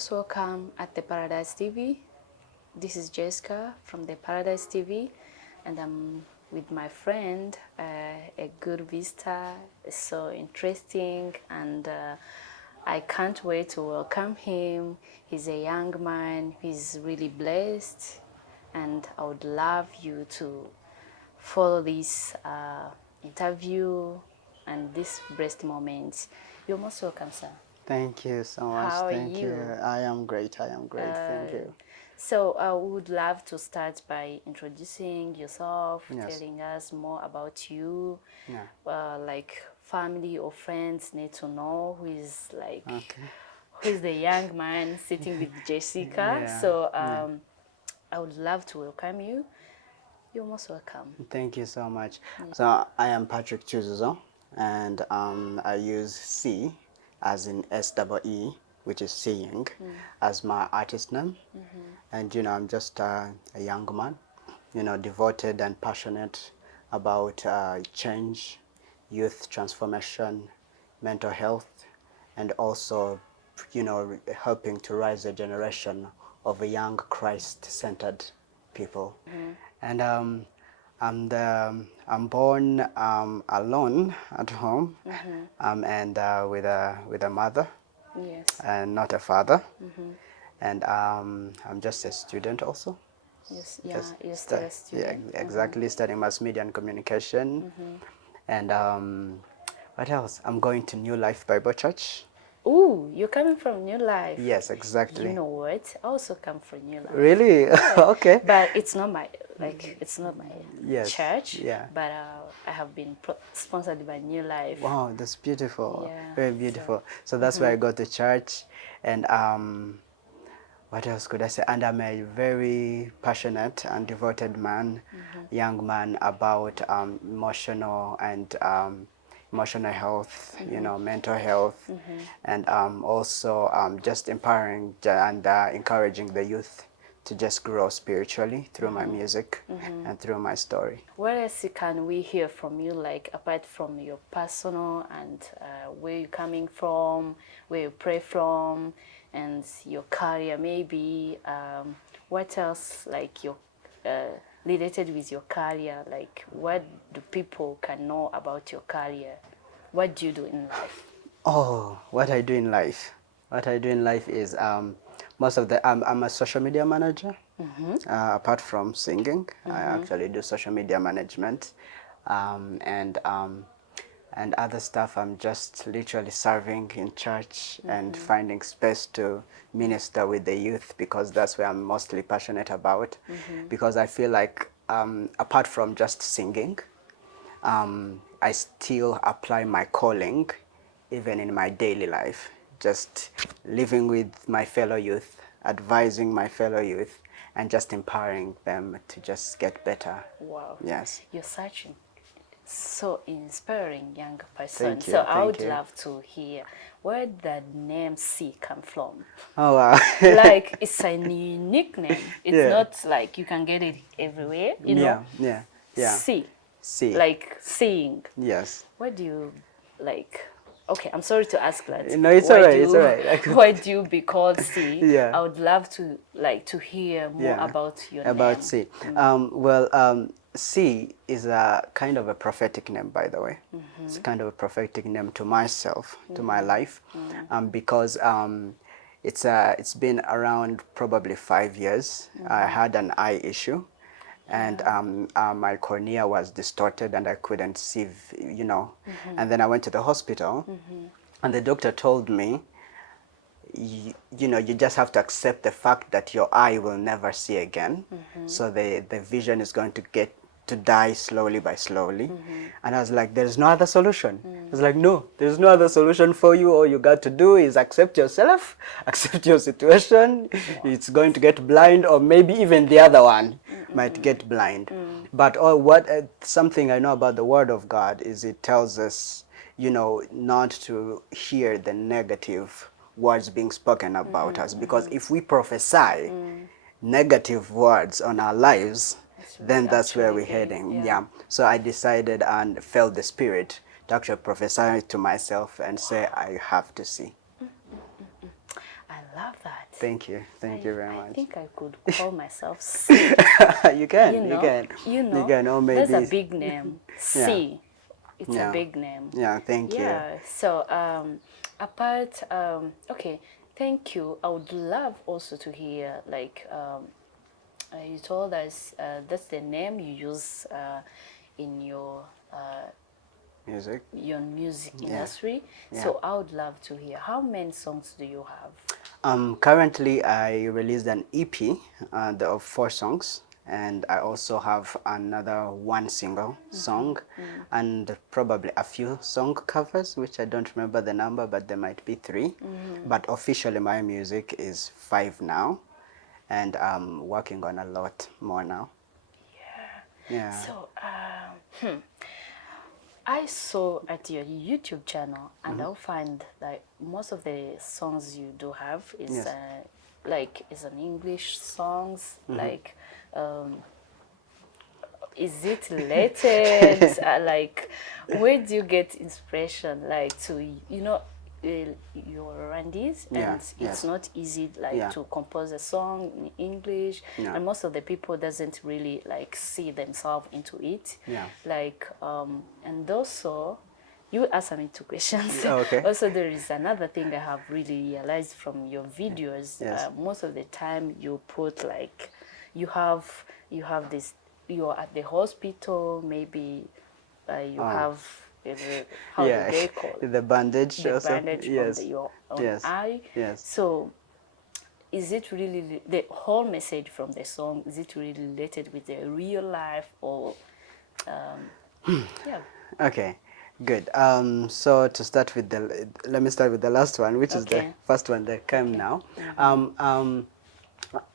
most welcome at the Paradise TV. This is Jessica from the Paradise TV, and I'm with my friend, a good visitor. It's so interesting, and I can't wait to welcome him. He's a young man, he's really blessed, and I would love you to follow this interview and this blessed moment. You're most welcome, sir. Thank you so much. How are Thank you. you? I am great. I am great. Thank you. So I would love to start by introducing yourself, Yes. telling us more about you. Yeah. Like family or friends need to know who is Okay. who is the young man sitting with Jessica. Yeah. So Yeah. I would love to welcome you. You're most welcome. Thank you so much. Yes. So I am Patrick Chuzuzo, and I use C as in SEE, which is seeing, as my artist name. And I'm just a young man, devoted and passionate about change, youth transformation, mental health, and also, helping to rise a generation of a young Christ-centered people. And I'm born alone at home, and with a mother Yes. and not a father. And I'm just a student also. Yes. Yeah. Just You're still a student. Yeah, exactly. Studying mass media and communication. And what else? I'm going to New Life Bible Church. Ooh, you're coming from New Life. Yes, exactly. You know what? I also come from New Life. Really? Okay. But it's not my it's not my Yes, church. yeah. But I have been sponsored by New Life. Wow, that's beautiful. Yeah, Very beautiful. So that's where I go to church. And what else could I say? And I'm a very passionate and devoted man, young man about emotional and emotional health, mental health, and also just empowering and encouraging the youth to just grow spiritually through my music and through my story. What else can we hear from you, like apart from your personal and where you're coming from, where you pray from, and your career maybe? What else, like your related with your career? Like what do people can know about your career? What do you do in life? Oh, what I do in life. What I do in life is most of the I'm a social media manager. Apart from singing, I actually do social media management, and other stuff. I'm just literally serving in church and finding space to minister with the youth, because that's where I'm mostly passionate about. Because I feel like apart from just singing, I still apply my calling even in my daily life, just living with my fellow youth, advising my fellow youth, and just empowering them to just get better. Wow. Yes. You're such a so inspiring young person. Thank you, So I would thank you. love to hear where the name C come from. Oh, wow. Like it's a unique name. It's Yeah. not like you can get it everywhere, you know. Yeah, yeah. C, See. like seeing. Yes. What do you like? Okay, I'm sorry to ask that. No, it's Why all right. do It's all right. why do you be called C? Yeah. I would love to to hear more about your about name. C. C is a kind of a prophetic name, by the way. It's kind of a prophetic name to myself, to my life, because it's been around probably 5 years. I had an eye issue, and my cornea was distorted and I couldn't see, And then I went to the hospital, and the doctor told me, you just have to accept the fact that your eye will never see again. So the vision is going to get to die slowly by slowly. And I was like, there's no other solution. I was like, no, there's no other solution for you. All you got to do is accept yourself, accept your situation. It's going to get blind, or maybe even the other one might get blind. But something I know about the Word of God is it tells us, not to hear the negative words being spoken about us, because if we prophesy negative words on our lives, then that's where we're heading. Yeah. So I decided and felt the Spirit to actually prophesy to myself and say, I have to see. I love love that. Thank you. Thank you very I much. think I could call myself C. You can, You you know, can. you You know, can, or that's a maybe, big name. yeah, C. It's a yeah, big name. yeah, thank you. Yeah. So apart okay, thank you. I would love also to hear like you told us that's the name you use in Music, your music yeah, industry. yeah. So I would love to hear how many songs do you have? Currently, I released an EP of 4 songs, and I also have another one single song, and probably a few song covers, which I don't remember the number, but there might be 3. But officially, my music is 5 now, and I'm working on a lot more now. Yeah. So I saw at your YouTube channel, and I'll find that most of the songs you do have is Yes. like is an English songs. Like, is it related? Like, where do you get inspiration? Like to your R&Bs, Yeah. and it's Yes. not easy like Yeah. to compose a song in English, Yeah. and most of the people doesn't really like see themselves into it. Yeah. Like and also you ask me 2 questions. Oh, okay. Also, there is another thing I have really realized from your videos. Yes. Most of the time you put like you have this, you're at the hospital, maybe you have how do Yeah. they call it? The bandage The also. bandage on Yes. your own Yes. eye. Yes. So is it really the whole message from the song? Is it really related with the real life, or yeah? Okay, good. So to start with let me start with the last one, which is the Okay. first one that came Okay. now.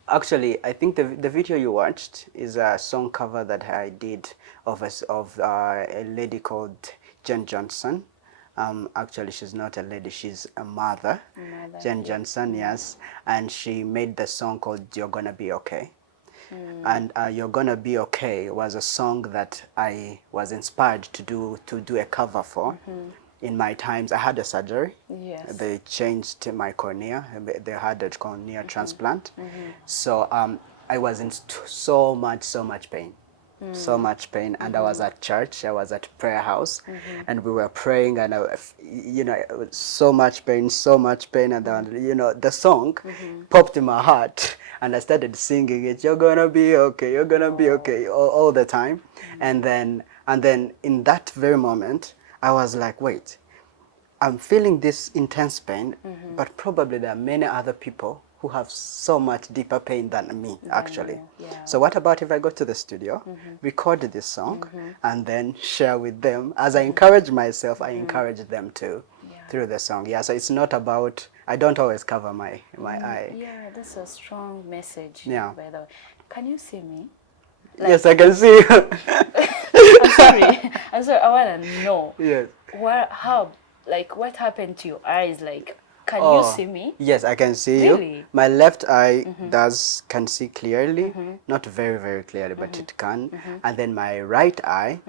Actually, I think the video you watched is a song cover that I did of a lady called Jen Johnson. Actually, she's not a lady; she's a mother. Mother, Jen yeah. Johnson, yes, and she made the song called "You're Gonna Be Okay." And "You're Gonna Be Okay" was a song that I was inspired to do a cover for. In my times, I had a surgery. Yes. They changed my cornea. They had a cornea transplant. So I was in so much pain. So much pain, and I was at church. I was at prayer house, and we were praying, and it was so much pain, and then, the song popped in my heart, and I started singing it. You're gonna be okay. You're gonna be okay all the time, and then in that very moment, I was like, wait, I'm feeling this intense pain, but probably there are many other people who have so much deeper pain than me, actually. Yeah. So what about if I go to the studio, record this song, and then share with them? As I encourage myself, I encourage them too, Yeah. through the song. Yeah, so it's not about, I don't always cover my eye. Yeah, that's a strong message. Yeah. By the way, can you see me? Yes, I can see you. I'm sorry. I'm sorry. I want to know. Yes. What happened to your eyes? Like, can you Oh, see me? yes, I can see you. Really? My left eye can see clearly, not very, very clearly, but it can. And then my right eye,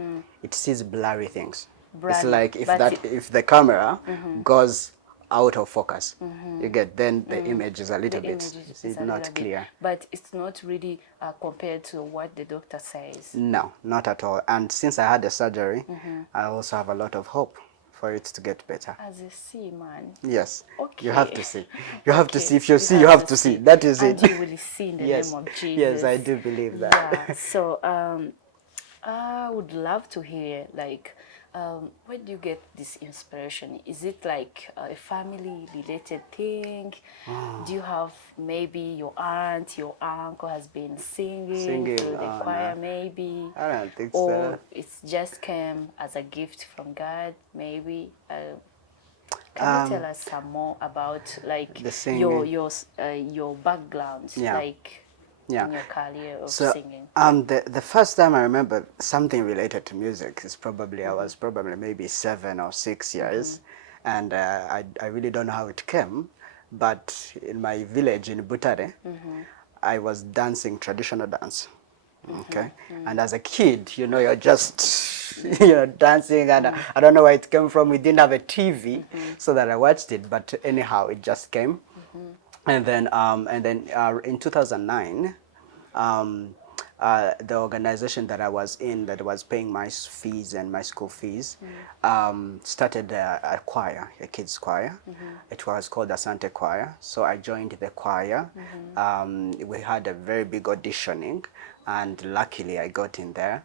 it sees blurry things. It's Blurry, like but if the camera goes out of focus, you get, then the image is a little the bit image it's is a not little clear. bit, but it's not really compared to what the doctor says. No, not at all. And since I had a surgery, I also have a lot of hope for it to get better. As a see, man. Yes. Okay. You have to see. You have to Okay. see. If you see, you have to see. That is And it. you will see in the Yes. name of Jesus. Yes, I do believe that. Yeah. So I would love to hear like where do you get this inspiration? Is it like a family related thing? Do you have maybe your aunt, your uncle has been singing through the choir no. maybe? I don't think Or so. it's just came as a gift from God maybe? Can you tell us some more about like The singing. your background, Yeah. like Yeah. in your career of So, singing? the first time I remember something related to music is probably I was probably maybe 7 or 6 years, and I really don't know how it came, but in my village in Butare, I was dancing traditional dance. Okay, and as a kid, you're just dancing, and I don't know where it came from. We didn't have a TV, so that I watched it, but anyhow, it just came. And then in 2009, um, the organization that I was in that was paying my fees and my school fees started a choir, a kids choir. It was called the Asante Choir. So I joined the choir. We had a very big auditioning, and luckily I got in there.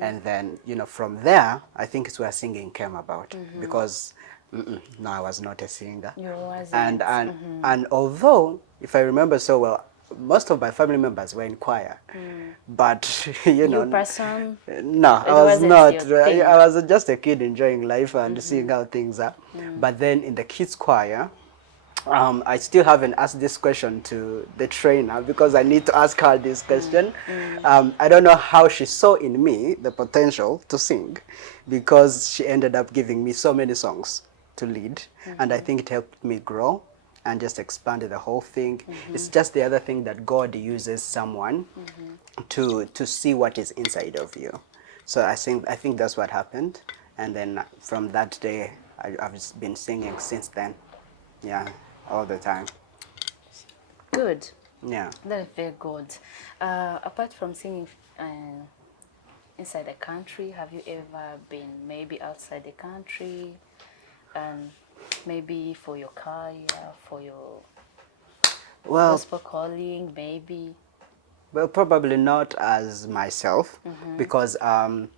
And then, from there, I think it's where singing came about, because no, I was not a singer. You And wasn't. and and although, if I remember so well, most of my family members were in choir, but You person, no, I it was wasn't not. your I thing. was just a kid enjoying life and seeing how things are. But then in the kids choir, I still haven't asked this question to the trainer, because I need to ask her this question. I don't know how she saw in me the potential to sing, because she ended up giving me so many songs to lead, and I think it helped me grow and just expanded the whole thing. It's just the other thing that God uses someone to see what is inside of you. So I think that's what happened, and then from that day I've just been singing since then. Yeah, all the time. Good. Yeah. That is very good. Apart from singing inside the country, have you ever been maybe outside the country, and maybe for your career, for your Well, gospel calling, maybe? well, probably not as myself, because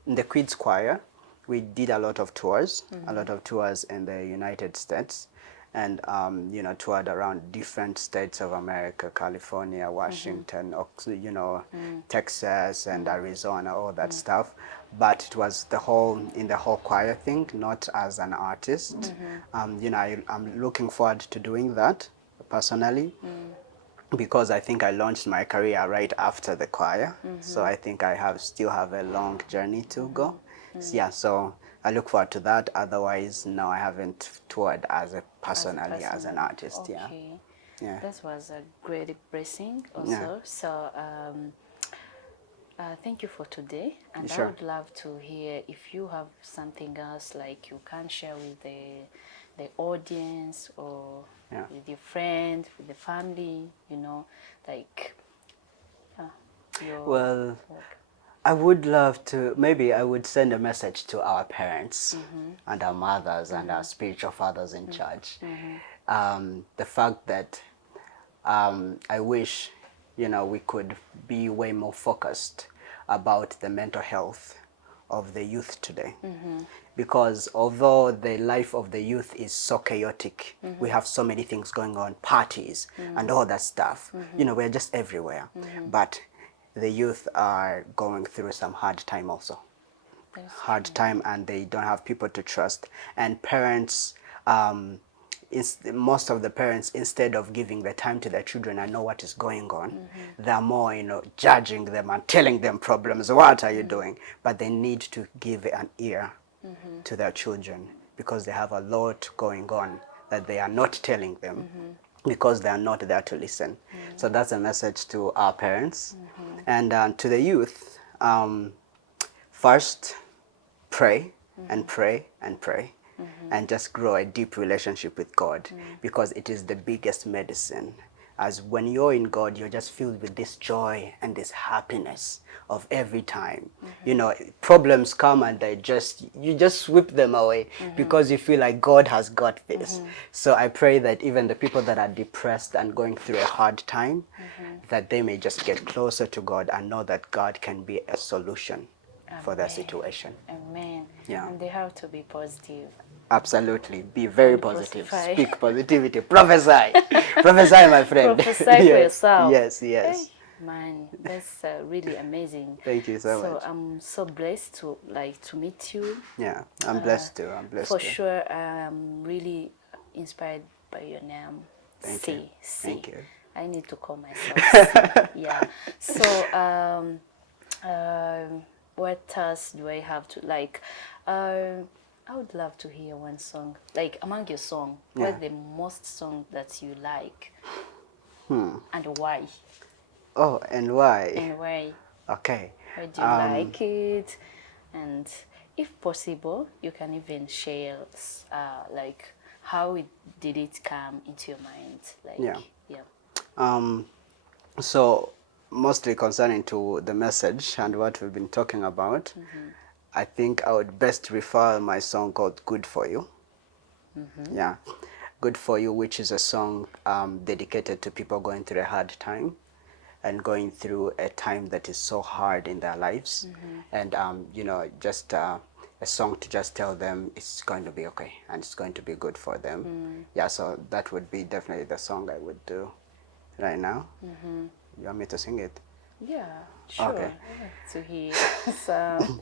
in the kids choir, we did a lot of tours in the United States, and toured around different states of America, California, Washington, Texas, and Arizona, all that stuff. But it was in the whole choir thing, not as an artist. I'm looking forward to doing that personally, because I think I launched my career right after the choir. So I think I still have a long journey to go. Yeah, so I look forward to that. Otherwise, no, I haven't toured As a personally as an person? artist. Yeah, Okay. yeah, That was a great blessing yeah. also. So thank you for today, and I Sure. would love to hear if you have something else like you can share with the audience, or Yeah. with your friend, with the family, like uh, your Well, work. I would love to, maybe I would send a message to our parents and our mothers and our spiritual fathers in church. The fact that I wish, we could be way more focused about the mental health of the youth today. Because although the life of the youth is so chaotic, we have so many things going on, parties and all that stuff. We're just everywhere. But the youth are going through some hard time also. That's Hard true. time, and they don't have people to trust. And parents, most of the parents, instead of giving the time to their children and know what is going on, they're more, judging them and telling them problems. What are you doing? But they need to give an ear to their children, because they have a lot going on that they are not telling them, because they are not there to listen. So that's a message to our parents. And to the youth, first, pray and pray and pray, and just grow a deep relationship with God, because it is the biggest medicine. As when you're in God, you're just filled with this joy and this happiness of every time. Problems come and you just sweep them away, because you feel like God has got this. So I pray that even the people that are depressed and going through a hard time, that they may just get closer to God and know that God can be a solution for their Amen. situation. Amen. Yeah. And they have to be positive Absolutely. Be very and positive. prosper. Speak positivity. Prophesy. Prophesy, my friend. Prophesy for Yes. yourself. Yes. Hey, Yes. man, that's really amazing. Thank you so So much. I'm so blessed to meet you. Yeah. I'm blessed too. I'm For blessed too. sure, I'm really inspired by your name. Thank you. See. Thank you. I need to call myself C. Yeah. So what else do I have to like? I would love to hear one song. Like among your song, Yeah. what's the most song that you like, and why? Oh, and why? And why? Okay. Why do you like it? And if possible, you can even share like how did it come into your mind? Yeah. Like, yeah. Um, so mostly concerning to the message and what we've been talking about, I think I would best refer my song called "Good for You." Yeah, "Good for You," which is a song dedicated to people going through a hard time and going through a time that is so hard in their lives, and you know, just a song to just tell them it's going to be okay and it's going to be good for them. Yeah, so that would be definitely the song I would do right now. You want me to sing it? Yeah, sure. Okay. I like to hear some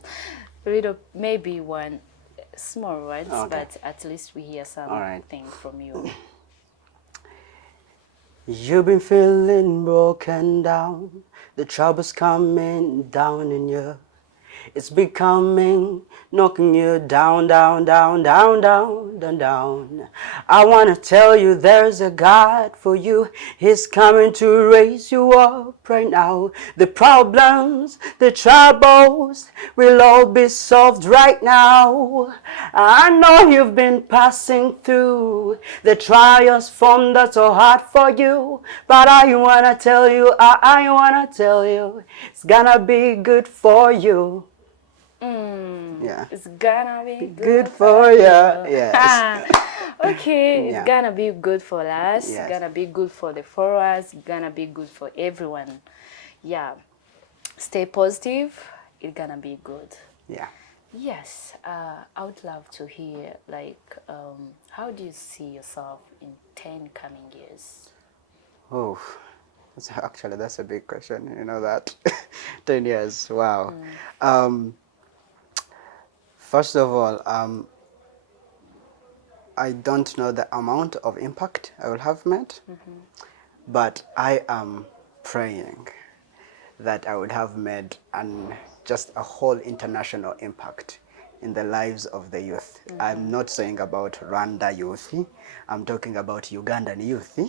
little, maybe one small words, Okay. but at least we hear All right. something from you. You've been feeling broken down. The trouble's coming down in you. It's becoming, knocking you down, down, down, down, down, down, down. I want to tell you there's a God for you. He's coming to raise you up right now. The problems, the troubles will all be solved right now. I know you've been passing through the trials from that's so hard for you. But I want to tell you, I want to tell you, it's gonna be good for you. Yeah. It's gonna be Good good for for ya. you. Yes. Okay, it's Yeah. gonna be good for us, Yes. gonna be good for the followers, gonna be good for everyone. Yeah, stay positive, it's gonna be good. Yeah. Yes, I would love to hear, like, how do you see yourself in 10 coming years? Oh, that's a big question. You know that. 10 years. Wow. Um, First of all, I don't know the amount of impact I will have made, but I am praying that I would have made just a whole international impact in the lives of the youth. I'm not saying about Rwanda youth, I'm talking about Ugandan youth,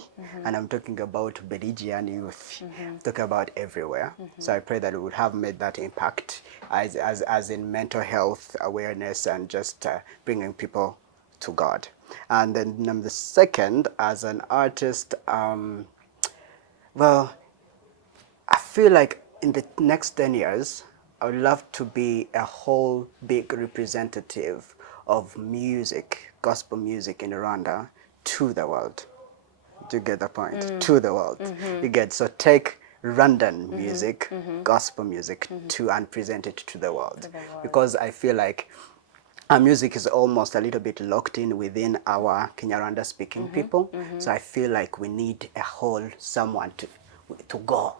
and I'm talking about Belgian youth. I'm talking about everywhere. So I pray that we would have made that impact as in mental health awareness and just bringing people to God. And then the second, as an artist, well, I feel like in the next 10 years, I would love to be a whole big representative of music, gospel music in Rwanda to the world. Do you get the point? To the world. You get, so take Rwandan music, gospel music to and present it to the world. To the world. Because I feel like our music is almost a little bit locked in within our Kinyarwanda speaking people. So I feel like we need a whole someone to go,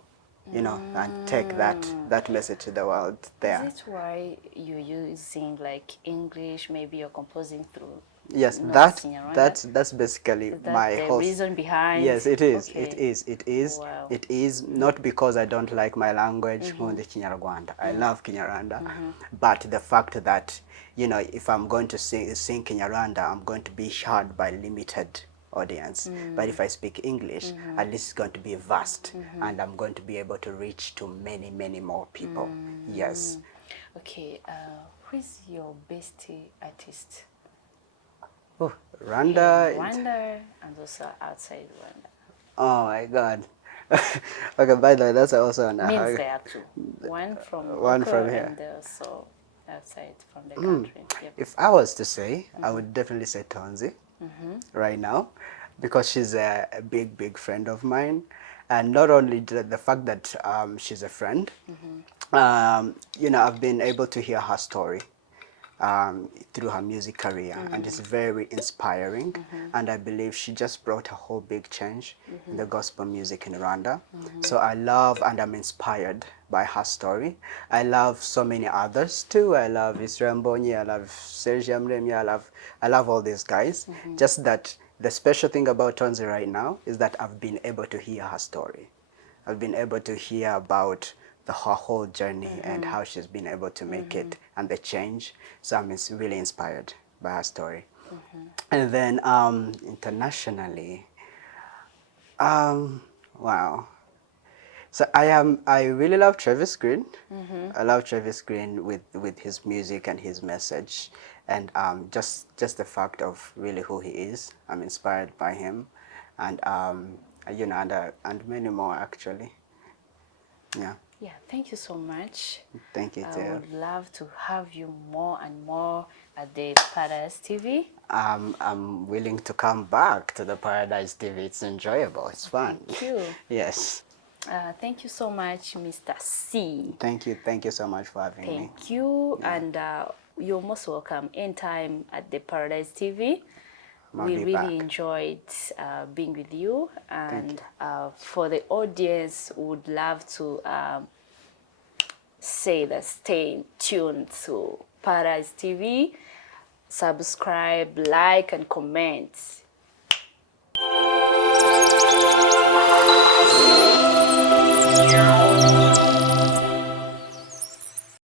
you know, and take that message to the world there. Is it why you're using like English? Maybe you're composing through Yes, notes in Rwanda? that's basically Is that my the whole. reason behind? Yes, it is. Okay. It is. Wow. It is not because I don't like my language, Hundi Kinyarwanda. I love Kinyarwanda, but the fact that, you know, if I'm going to sing Kinyarwanda, I'm going to be heard by limited audience. But if I speak English, at least it's going to be vast, and I'm going to be able to reach to many, many more people. Yes. Okay, who is your best artist? Oh, In Rwanda. Rwanda and also outside Rwanda. Oh my God. Okay, by the way, that's also an Means there are two. One from one local from here. and also outside from the country. Yep. If I was to say, I would definitely say Tonzi right now, because she's a big, big friend of mine. And not only the fact that she's a friend, you know, I've been able to hear her story through her music career, and it's very inspiring. And I believe she just brought a whole big change in the gospel music in Rwanda. So I love and I'm inspired by her story. I love so many others too. I love Israel Mbonyi, I love Serge Amremi, I love all these guys. Just that the special thing about Tonzi right now is that I've been able to hear her story. I've been able to hear about her whole journey and how she's been able to make it and the change. So I'm really inspired by her story. And then internationally, wow. So I really love Travis Green. I love Travis Green with his music and his message, and just the fact of really who he is. I'm inspired by him, and you know, and many more actually. Yeah. Yeah, thank you so much. Thank you I too. would love to have you more and more at the Paradise TV. I'm willing to come back to the Paradise TV. It's enjoyable. It's fun. Thank you. Yes. Thank you so much, Mr. C. Thank you. Thank you so much for having me. Thank you, Yeah. and you're most welcome anytime at the Paradise TV. I'll We be really back. enjoyed being with you, Thank and you. for the audience, would love to say that stay tuned to Paradise TV, subscribe, like, and comment.